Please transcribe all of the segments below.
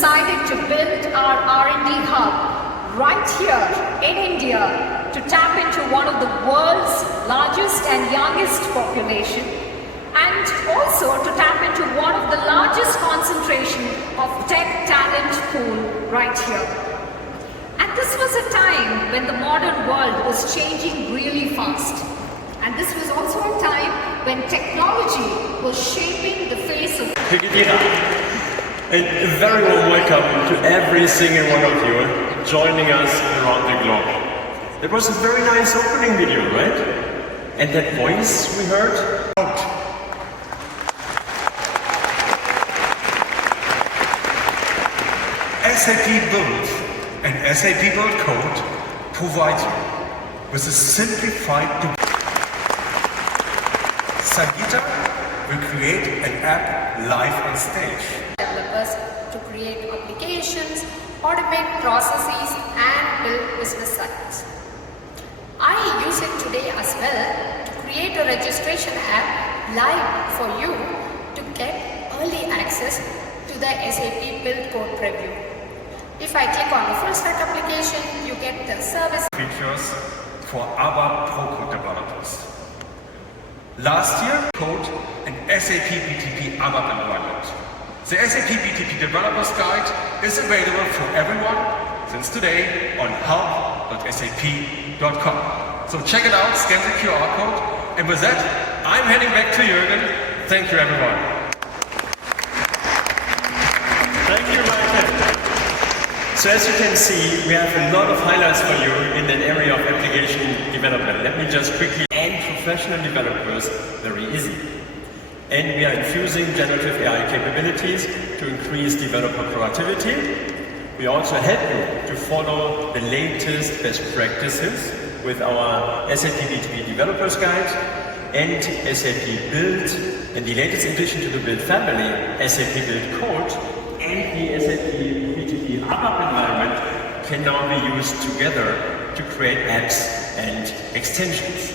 decided to build our R&D hub right here in India to tap into one of the world's largest and youngest population, and also to tap into one of the largest concentration of tech talent pool right here. And this was a time when the modern world was changing really fast. And this was also a time when technology was shaping the face of... And a very warm welcome to every single one of you joining us around the globe. It was a very nice opening video, right? And that voice we heard? SAP Build and SAP Build Code provides you with a simplified Sagita will create an app live on stage. Developers to create applications, automate processes and build business sites. I use it today as well to create a registration app live for you to get early access to the SAP Build Code preview. If I click on the full stack application, you get the service features for ABAP Pro Code developers. Last year, code an SAP BTP ABAP environment. The SAP BTP Developers Guide is available for everyone since today on help.sap.com. So check it out, scan the QR code, and with that, I'm heading back to Jürgen. Thank you, everyone. Thank you, Michael. So as you can see, we have a lot of highlights for you in that area of application development. Let me just quickly and professional developers very easy. And we are infusing generative AI capabilities to increase developer productivity. We also help you to follow the latest best practices with our SAP BTP Developers Guide and SAP Build, and the latest addition to the Build family, SAP Build Code, and the SAP BTP ABAP environment can now be used together to create apps and extensions.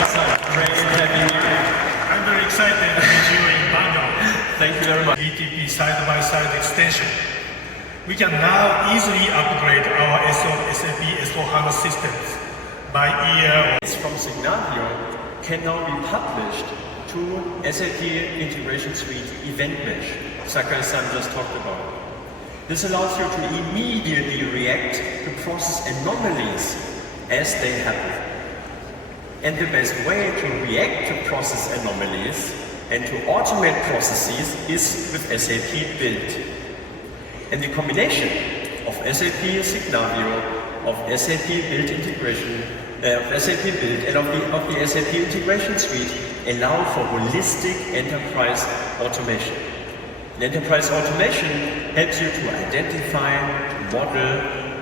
So, great having you. I'm very excited to meet you in Bangalore. Thank you very much. BTP side-by-side extension. We can now easily upgrade our SAP S/4HANA systems by year. From Signavio can now be published to SAP Integration Suite Event Mesh, Sakai-san just talked about. This allows you to immediately react to process anomalies as they happen. And the best way to react to process anomalies and to automate processes is with SAP Build. And the combination of SAP Signavio, of SAP Build integration, of SAP Build and of the SAP Integration Suite allow for holistic enterprise automation. And enterprise automation helps you to identify, to model,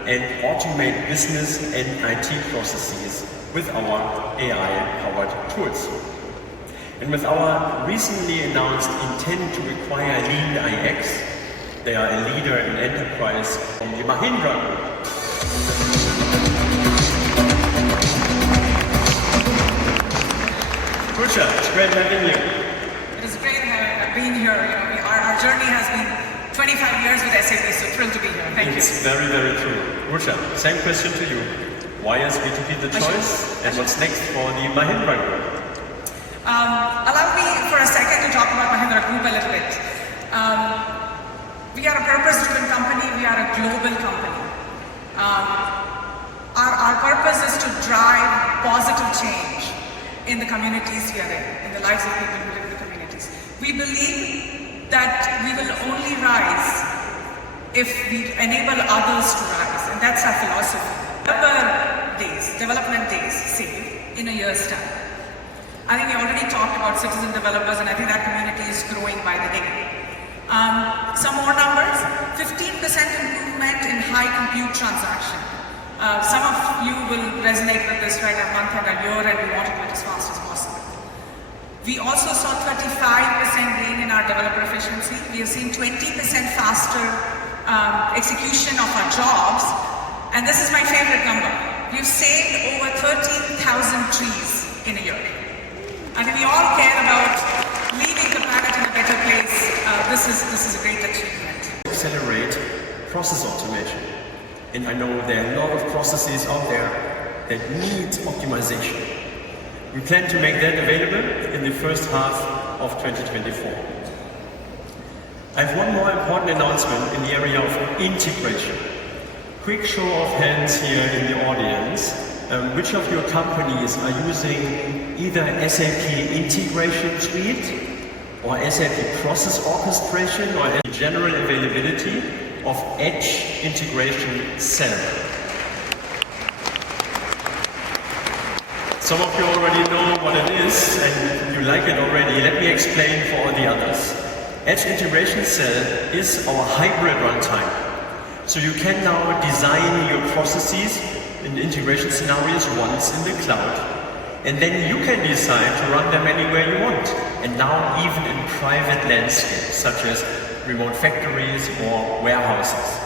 and automate business and IT processes with our AI-powered tools. And with our recently announced intent to require Lean IX, they are a leader in enterprise from the Mahindra Group. Kusha, it's great having you. It is great being here. Our journey has been 25 years with SAP, so thrilled to be here. Thank you. It's very, very true. Kusha, same question to you. Why is BTP the choice? And what's next for the Mahindra Group? Allow me for a second to talk about Mahindra Group a little bit. We are a purpose-driven company. We are a global company. Our purpose is to drive positive change in the communities we are in the lives of people who live in the communities. We believe that we will only rise if we enable others to rise, and that's our philosophy. Development days saved in a year's time. I think we already talked about citizen developers, and I think that community is growing by the day. Some more numbers: 15% improvement in high compute transaction. Some of you will resonate with this, right? A month and a year, and we want to do it as fast as possible. We also saw 35% gain in our developer efficiency. We have seen 20% faster execution of our jobs. And this is my favorite number. We've saved over 13,000 trees in a year. I think we all care about leaving the planet in a better place. This is a great achievement. process automation. And I know there are a lot of processes out there that need optimization. We plan to make that available in the first half of 2024. I have one more important announcement in the area of integration. Quick show of hands here in the audience. Which of your companies are using either SAP Integration Suite or SAP Process Orchestration or general availability of Edge Integration Cell? Some of you already know what it is and you like it already. Let me explain for all the others. Edge Integration Cell is our hybrid runtime. So you can now design your processes in integration scenarios once in the cloud, and then you can decide to run them anywhere you want, and now even in private landscapes such as remote factories or warehouses.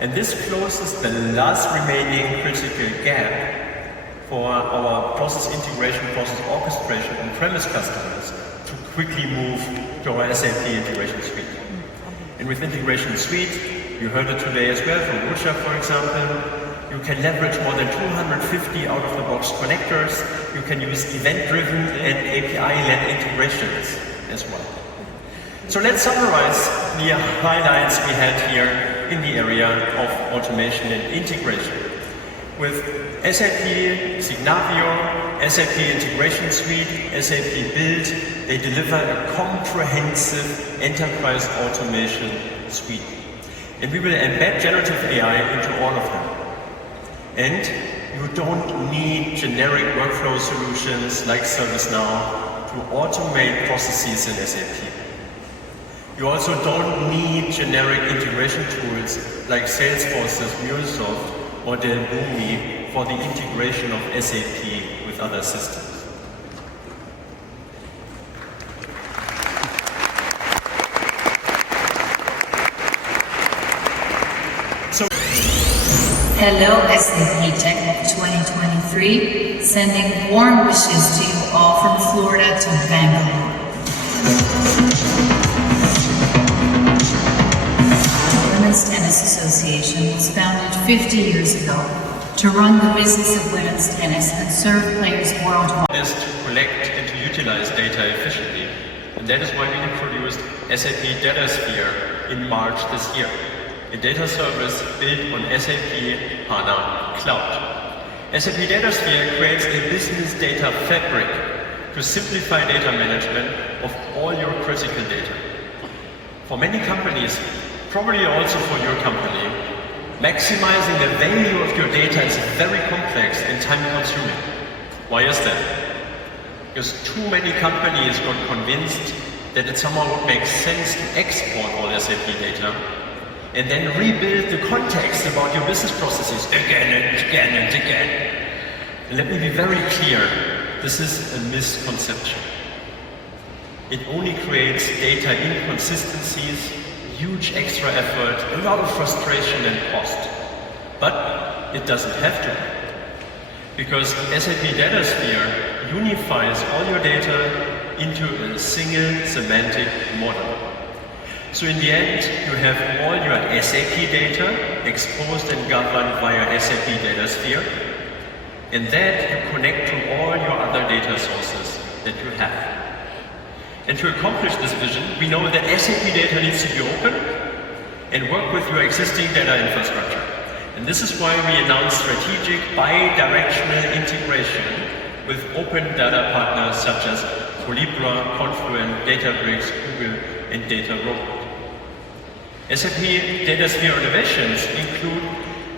And this closes the last remaining critical gap for our process integration, process orchestration on-premise customers to quickly move to our SAP Integration Suite. And with Integration Suite, you heard it today as well from Rucha, for example, you can leverage more than 250 out-of-the-box connectors. You can use event-driven and API-led integrations as well. So let's summarize the highlights we had here in the area of automation and integration. With SAP Signavio, SAP Integration Suite, SAP Build, they deliver a comprehensive enterprise automation suite. And we will embed generative AI into all of them. And you don't need generic workflow solutions like ServiceNow to automate processes in SAP. You also don't need generic integration tools like Salesforce's MuleSoft or Del Boomi for the integration of SAP with other systems. Hello, SAP Tech Ed 2023, sending warm wishes to you all from Florida to Bangalore. The Women's Tennis Association was founded 50 years ago to run the business of women's tennis and serve players worldwide. Is to collect and to utilize data efficiently, and that is why we introduced SAP DataSphere in March this year. A data service built on SAP HANA Cloud. SAP DataSphere creates a business data fabric to simplify data management of all your critical data. For many companies, probably also for your company, maximizing the value of your data is very complex and time-consuming. Why is that? Because too many companies got convinced that it somehow would make sense to export all SAP data and then rebuild the context about your business processes again and again and again. And let me be very clear, this is a misconception. It only creates data inconsistencies, huge extra effort, a lot of frustration and cost. But it doesn't have to, because SAP DataSphere unifies all your data into a single semantic model. So in the end, you have all your SAP data exposed and governed via SAP DataSphere, and that you connect to all your other data sources that you have. And to accomplish this vision, we know that SAP data needs to be open and work with your existing data infrastructure. And this is why we announced strategic bi-directional integration with open data partners such as Colibra, Confluent, Databricks, Google, and DataRobot. SAP DataSphere innovations include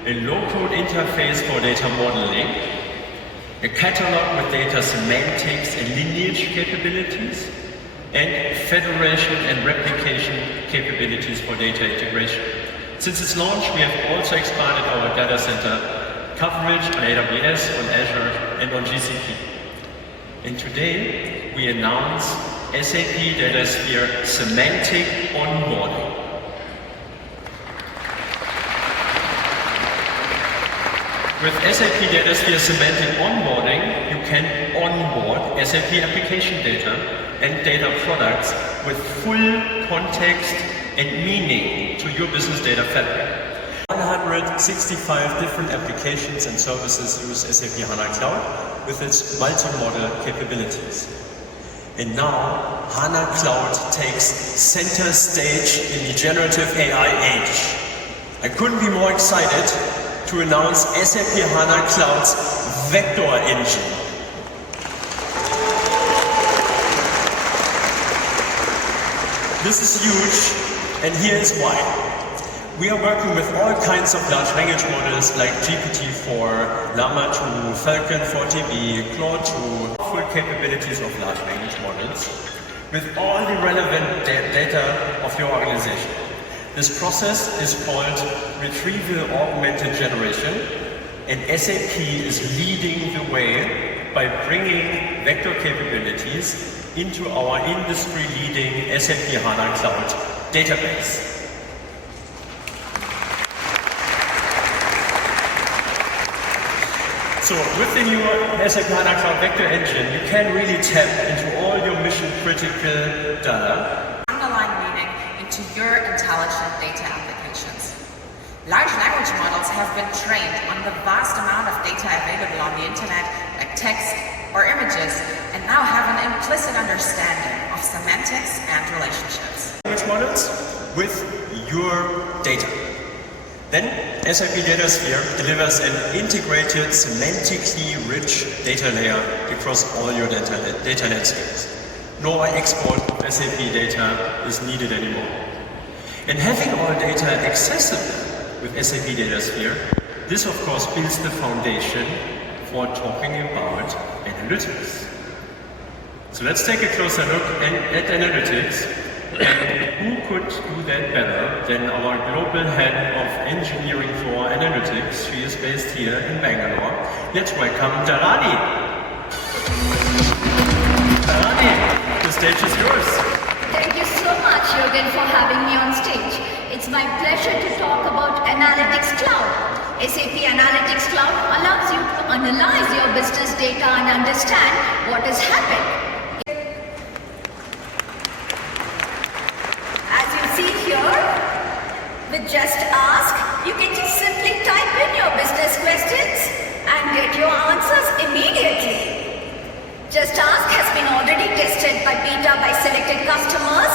a low-code interface for data modeling, a catalog with data semantics and lineage capabilities, and federation and replication capabilities for data integration. Since its launch, we have also expanded our data center coverage on AWS, on Azure, and on GCP. And today, we announce SAP DataSphere Semantic Onboarding. With SAP DataSphere Semantic Onboarding, you can onboard SAP application data and data products with full context and meaning to your business data fabric. 165 different applications and services use SAP HANA Cloud with its multi-model capabilities. And now, HANA Cloud takes center stage in the generative AI age. I couldn't be more excited to announce SAP HANA Cloud's Vector Engine. This is huge, and here is why. We are working with all kinds of large language models like GPT-4, Llama 2, Falcon 40B, Claude 2, full capabilities of large language models with all the relevant data of your organization. This process is called Retrieval Augmented Generation, and SAP is leading the way by bringing vector capabilities into our industry-leading SAP HANA Cloud database. So with the new SAP HANA Cloud Vector Engine, you can really tap into all your mission-critical data. Underlying meaning into your intelligent data applications. Large language models have been trained on the vast amount of data available on the internet, like text or images, and now have an implicit understanding of semantics and relationships. Language models with your data. Then SAP DataSphere delivers an integrated, semantically rich data layer across all your data landscapes. No export of SAP data is needed anymore. And having all data accessible with SAP DataSphere, this of course builds the foundation for talking about analytics. So let's take a closer look at analytics. And who could do that better than our global head of engineering for analytics? She is based here in Bangalore. Let's welcome Dharani. Dharani, the stage is yours. Thank you so much, Jürgen, for having me on stage. It's my pleasure to talk about Analytics Cloud. SAP Analytics Cloud allows you to analyze your business data and understand what has happened. With Just Ask, you can just simply type in your business questions and get your answers immediately. Just Ask has been already tested by beta by selected customers,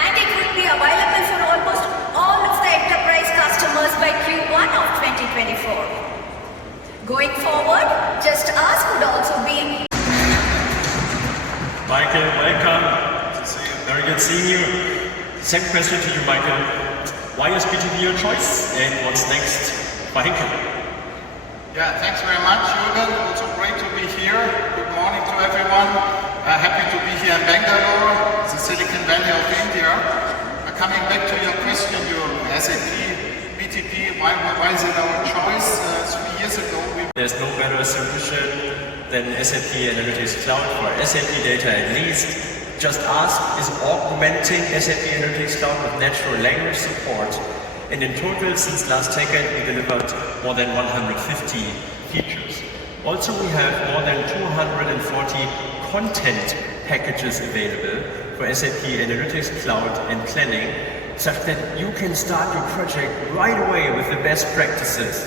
and it will be available for almost all of the enterprise customers by Q1 of 2024. Going forward, Just Ask would also be... Michael, welcome. Very good seeing you. Same question to you, Michael. Why is BTP your choice, and what's next for Henkel? Yeah, thanks very much, Jürgen. Also great to be here. Good morning to everyone. Happy to be here in Bangalore, the Silicon Valley of India. Coming back to your question, SAP, BTP, why is it our choice? 3 years ago, There's no better solution than SAP Analytics Cloud for SAP data at least. Just Ask is augmenting SAP Analytics Cloud with natural language support. And in total, since last Tech Ed, we delivered more than 150 features. Also, we have more than 240 content packages available for SAP Analytics Cloud and planning, such that you can start your project right away with the best practices.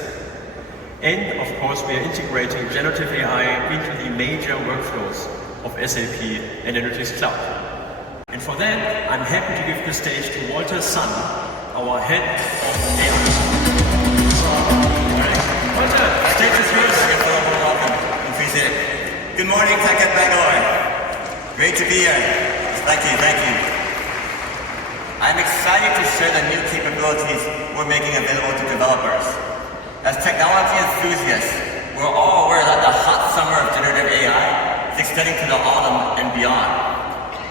And of course, we are integrating generative AI into the major workflows of SAP Analytics Cloud. And for that, I'm happy to give the stage to Walter Sun, our head of AI. Walter, the stage is yours. Welcome. Appreciate it. Good morning, Tech Ed Bangalore. Great to be here. Thank you. I'm excited to share the new capabilities we're making available to developers. As technology enthusiasts, we're all aware that the hot summer of generative AI extending to the autumn and beyond.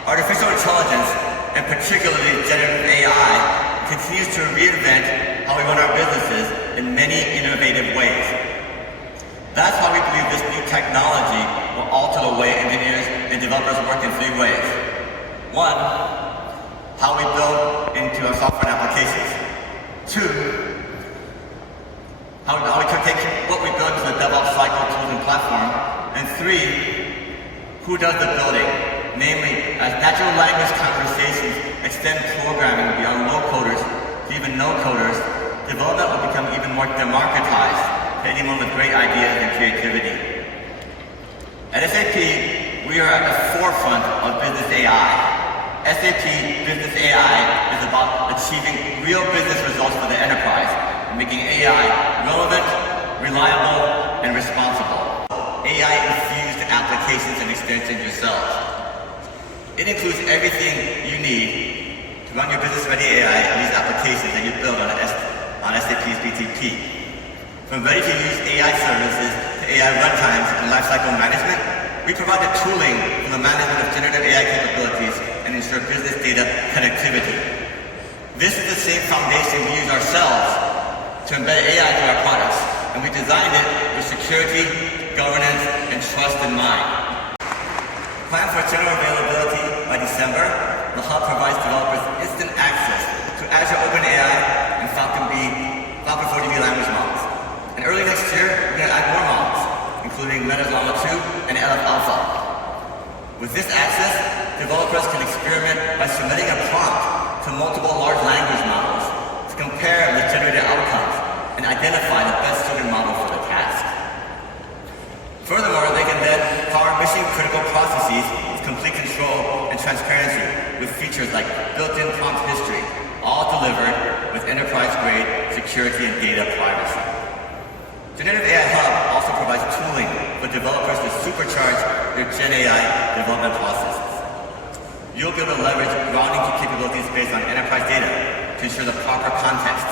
Artificial intelligence, and particularly generative AI, continues to reinvent how we run our businesses in many innovative ways. That's why we believe this new technology will alter the way engineers and developers work in 3 ways. 1, how we build into our software and applications. 2, how we can take what we build to the DevOps cycle, tools, and platform. And 3, who does the building? Namely, as natural language conversations extend programming beyond low coders to even no coders, development will become even more democratized to anyone with great ideas and creativity. At SAP, we are at the forefront of business AI. SAP Business AI is about achieving real business results for the enterprise and making AI relevant, reliable, and responsible. AI-infused applications and experiences yourselves. It includes everything you need to run your business-ready AI on these applications that you build on SAP's BTP. From ready-to-use AI services to AI runtimes and lifecycle management, we provide the tooling for the management of generative AI capabilities and ensure business data connectivity. This is the same foundation we use ourselves to embed AI into our products, and we designed it with security, governance, and trust in mind. Planned for general availability by December, the Hub provides developers instant access to Azure OpenAI and Falcon 40B language models. And early next year, we're going to add more models, including Meta's Llama 2 and LF Alpha. With this access, developers can experiment by submitting a prompt to multiple large language models to compare the generated outcomes and identify the best suited model for the task. Furthermore, they can then power mission-critical processes with complete control and transparency with features like built-in prompt history, all delivered with enterprise-grade security and data privacy. Generative AI Hub also provides tooling for developers to supercharge their Gen AI development processes. You'll be able to leverage grounding capabilities based on enterprise data to ensure the proper context,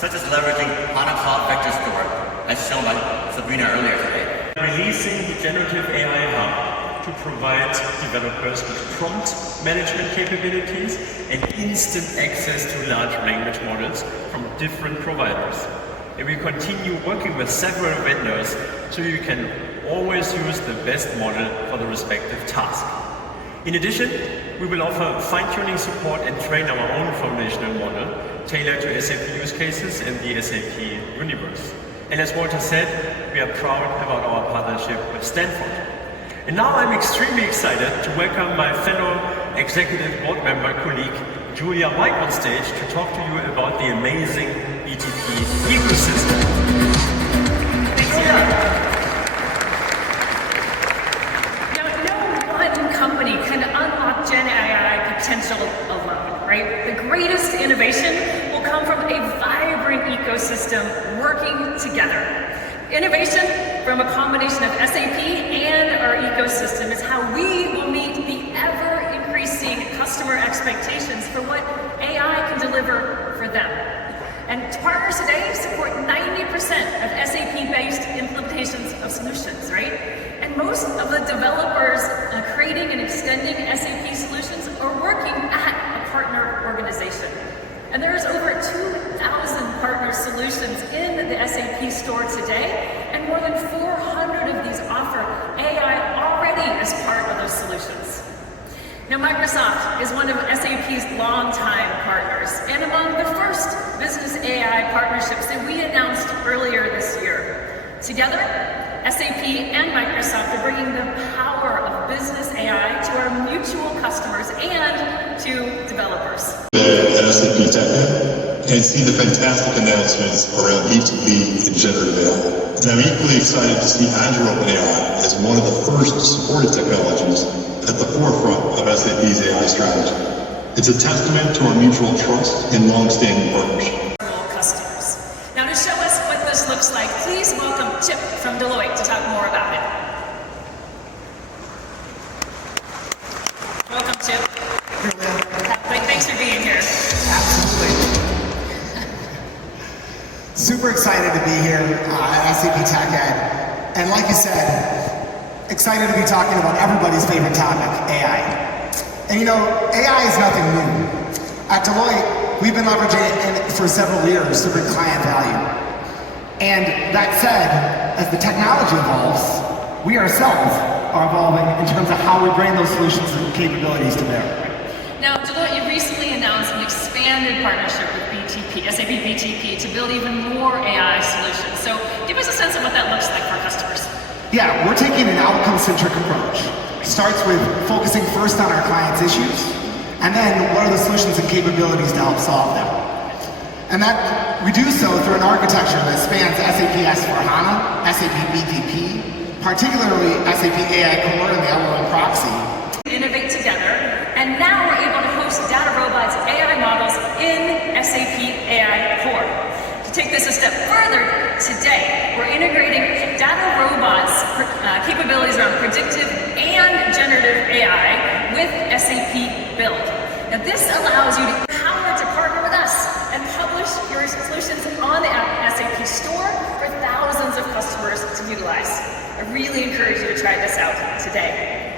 such as leveraging HANA Cloud Vector Store, as shown by Sabrina earlier today. Releasing the Generative AI Hub to provide developers with prompt management capabilities and instant access to large language models from different providers. And we continue working with several vendors so you can always use the best model for the respective task. In addition, we will offer fine-tuning support and train our own foundational model tailored to SAP use cases and the SAP universe. And as Walter said, we are proud about our partnership with Stanford. And now I'm extremely excited to welcome my fellow executive board member colleague Julia White on stage to talk to you about the amazing BTP ecosystem. Now, no one company can unlock Gen AI potential alone, right? The greatest innovation will come from a vibrant ecosystem working together. Innovation from a combination of SAP and our ecosystem is how we will meet the ever-increasing customer expectations for what AI can deliver for them. And partners today support 90% of SAP-based implementations of solutions, right? And most of the developers creating and extending SAP solutions are working at a partner organization. And there's over 2,000 partner solutions in the SAP store today, and more than 400 of these offer AI already as part of those solutions. Now, Microsoft is one of SAP's longtime partners, and among the first business AI partnerships that we announced earlier this year. Together, SAP and Microsoft are bringing the power of business AI to our mutual customers and to developers. At SAP Tech Ed and see the fantastic announcements around BTP and generative AI. And I'm equally excited to see Azure OpenAI as one of the first supported technologies at the forefront of SAP's AI strategy. It's a testament to our mutual trust and long-standing partnership. Customers. Now, to show us what this looks like, please welcome Chip from Deloitte to talk more about it. Welcome, Chip. Thanks for being here. Absolutely. Super excited to be here at SAP Tech Ed. And like you said, excited to be talking about everybody's favorite topic, AI. And you know, AI is nothing new. At Deloitte, we've been leveraging it for several years to bring client value. And that said, as the technology evolves, we ourselves are evolving in terms of how we bring those solutions and capabilities to bear. Now, Deloitte, you recently announced an expanded partnership with BTP, SAP BTP, to build even more AI solutions. So give us a sense of what that looks like for customers. Yeah, we're taking an outcome-centric approach. It starts with focusing first on our clients' issues, and then what are the solutions and capabilities to help solve them. And that we do so through an architecture that spans SAP S/4HANA, SAP BTP, particularly SAP AI Core and the LLM proxy. Innovate together, and now we're able to host Data Robot's AI models in SAP AI Core. To take this a step further, today we're integrating Data Robot's capabilities around predictive and generative AI with SAP Build. Now this allows you to empower to partner with us and publish your solutions on the SAP Store for thousands of customers to utilize. I really encourage you to try this out today.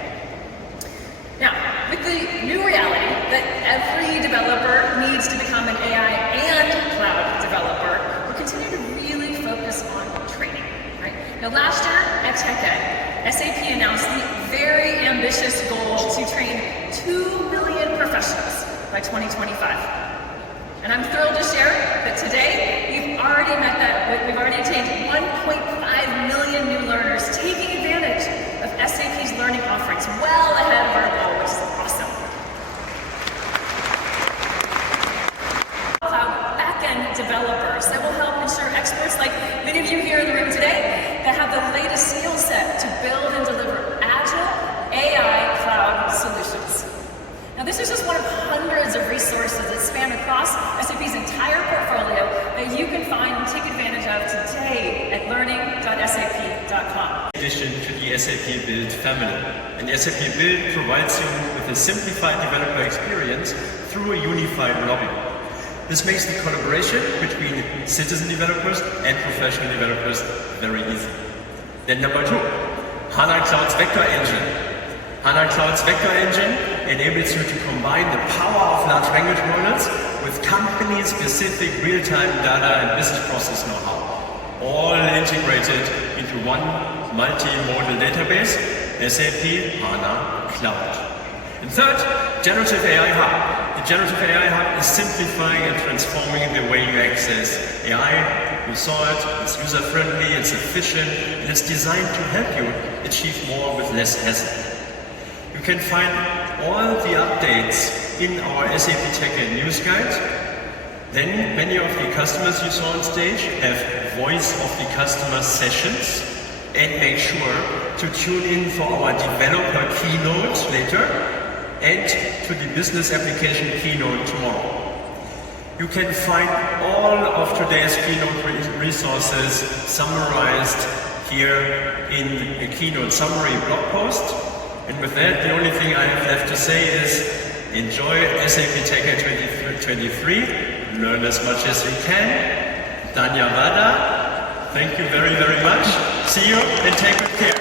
Now, with the new reality that every developer needs to become an AI and cloud developer, we're continuing to really focus on training, right? Now, last year at Tech Ed, SAP announced the very ambitious goal to train 2 million professionals by 2025. And I'm thrilled to share that today we've already met that. We've already attained 1.5 million new learners taking advantage of SAP's learning offerings, well ahead of our goal, which is awesome. Cloud backend developers that will help ensure experts like many of you here in the room today that have the latest skill set to build and deliver agile AI cloud solutions. Now this is just one of hundreds of resources that span across SAP's entire portfolio that you can find and take advantage of today at learning.sap.com. In addition to the SAP Build family, and SAP Build provides you with a simplified developer experience through a unified lobby. This makes the collaboration between citizen developers and professional developers very easy. Then number 2, HANA Cloud's Vector Engine. HANA Cloud's Vector Engine enables you to combine the power of large language models with company-specific real-time data and business process know-how, all integrated into one multi-modal database, SAP HANA Cloud. And third, Generative AI Hub. The Generative AI Hub is simplifying and transforming the way you access AI. You saw it, it's user-friendly, it's efficient, and it's designed to help you achieve more with less hassle. You can find all the updates in our SAP Tech Ed news guide. Then many of the customers you saw on stage have voice of the customer sessions, and make sure to tune in for our developer keynote later and to the business application keynote tomorrow. You can find all of today's keynote resources summarized here in a keynote summary blog post. And with that, the only thing I have left to say is enjoy SAP Tech Ed 2023, learn as much as you can. Dhanyavada, thank you very, very much. See you and take good care.